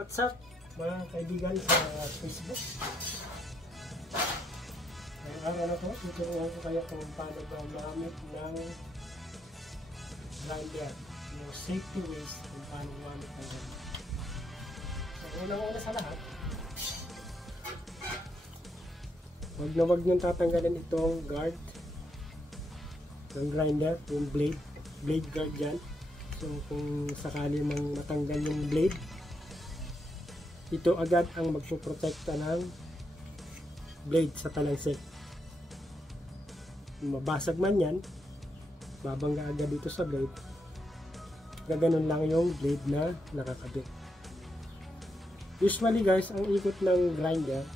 What's up mga kaibigan sa Facebook? Ngayong araw na to, tuturuan ko kayo kung paano ba magamit ng grinder, yung safety ways kung paano magamit ng grinder. So unang-una sa lahat, wag niyong tatanggalin itong guard ng grinder, yung blade guard dyan. So kung sakali mang matanggal yung blade, ito agad ang magpoprotekta ng blade sa talansik. Kung mabasag man yan, babangga agad dito sa blade, gaganon lang yung blade na nakakabit. Usually guys, ang ikot ng grinder,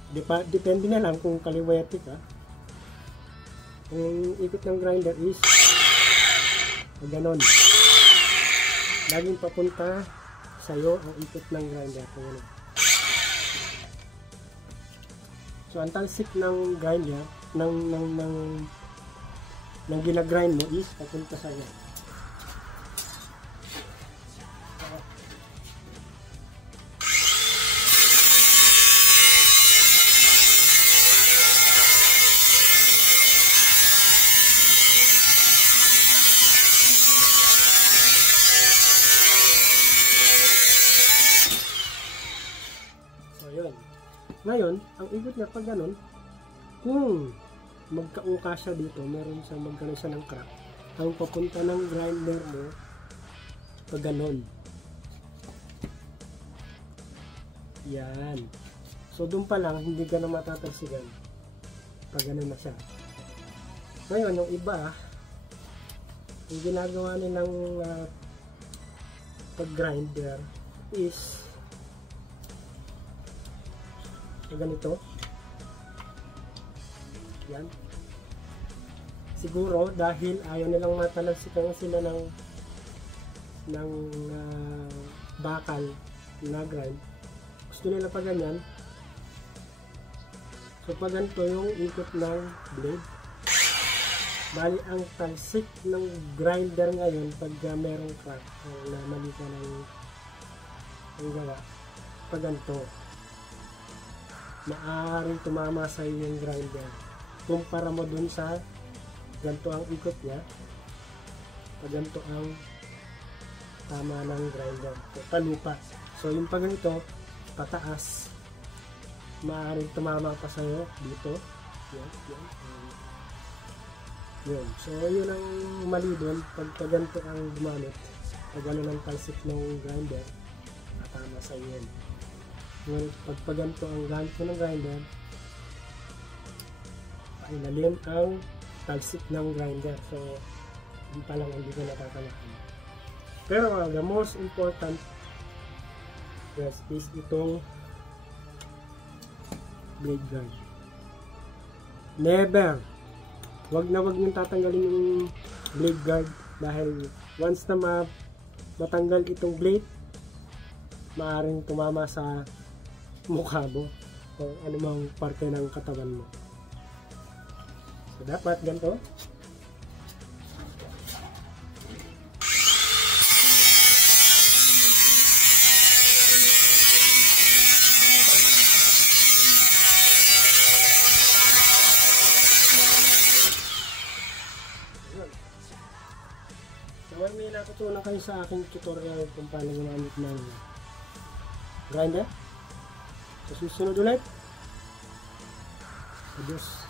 depende na lang kung kaliwete ka. Ang ikot ng grinder is ganon. Laging papunta sa'yo ang ikot ng grinder. So ang talsik ng grinder, ng ginagrind mo is papunta sa'yo. Ngayon, ang ikot niya pag ganun, kung magkauka siya dito, meron siyang magkaroon siya ng crack, ang papunta ng grinder mo pag ganun. Yan. So doon pa lang, hindi ka na matatalsigan pag ganun na siya. Ngayon, yung iba, yung ginagawa nilang pag grinder is ganito. Yan. Siguro dahil ayaw nilang matalagsikan sila ng bakal na grind, gusto nila pa ganyan. So pag ganito yung ikot ng blade, bali ang talsik ng grinder ngayon pag merong crack na mali ka ng gawa, pag ganito maaaring tumama sa yung grinder. Kumpara mo dun sa ganito ang ikot niya, pag ganito ang tama ng grinder, palupa. So yung pag ganito pataas, maaaring tumama pa sa'yo dito. Yun. So yun ang mali dun pag ganito ang gumamit, pag gano'n ang talsik ng grinder, tama sa yun. Ngunit pag ganito ang gamit ko ng grinder, pailalim ang talsik ng grinder. So hindi pa lang, hindi ko natatalakan. Pero the most important is itong blade guard. Never, wag niyong tatanggalin yung blade guard, dahil once na matanggal itong blade, maaaring tumama sa mukha mo o anumang parte ng katawan mo. So dapat ganito. So may natutunan kayo sa aking tutorial kung paano gumamit ng grinder. Sa susunod ulit. Adios.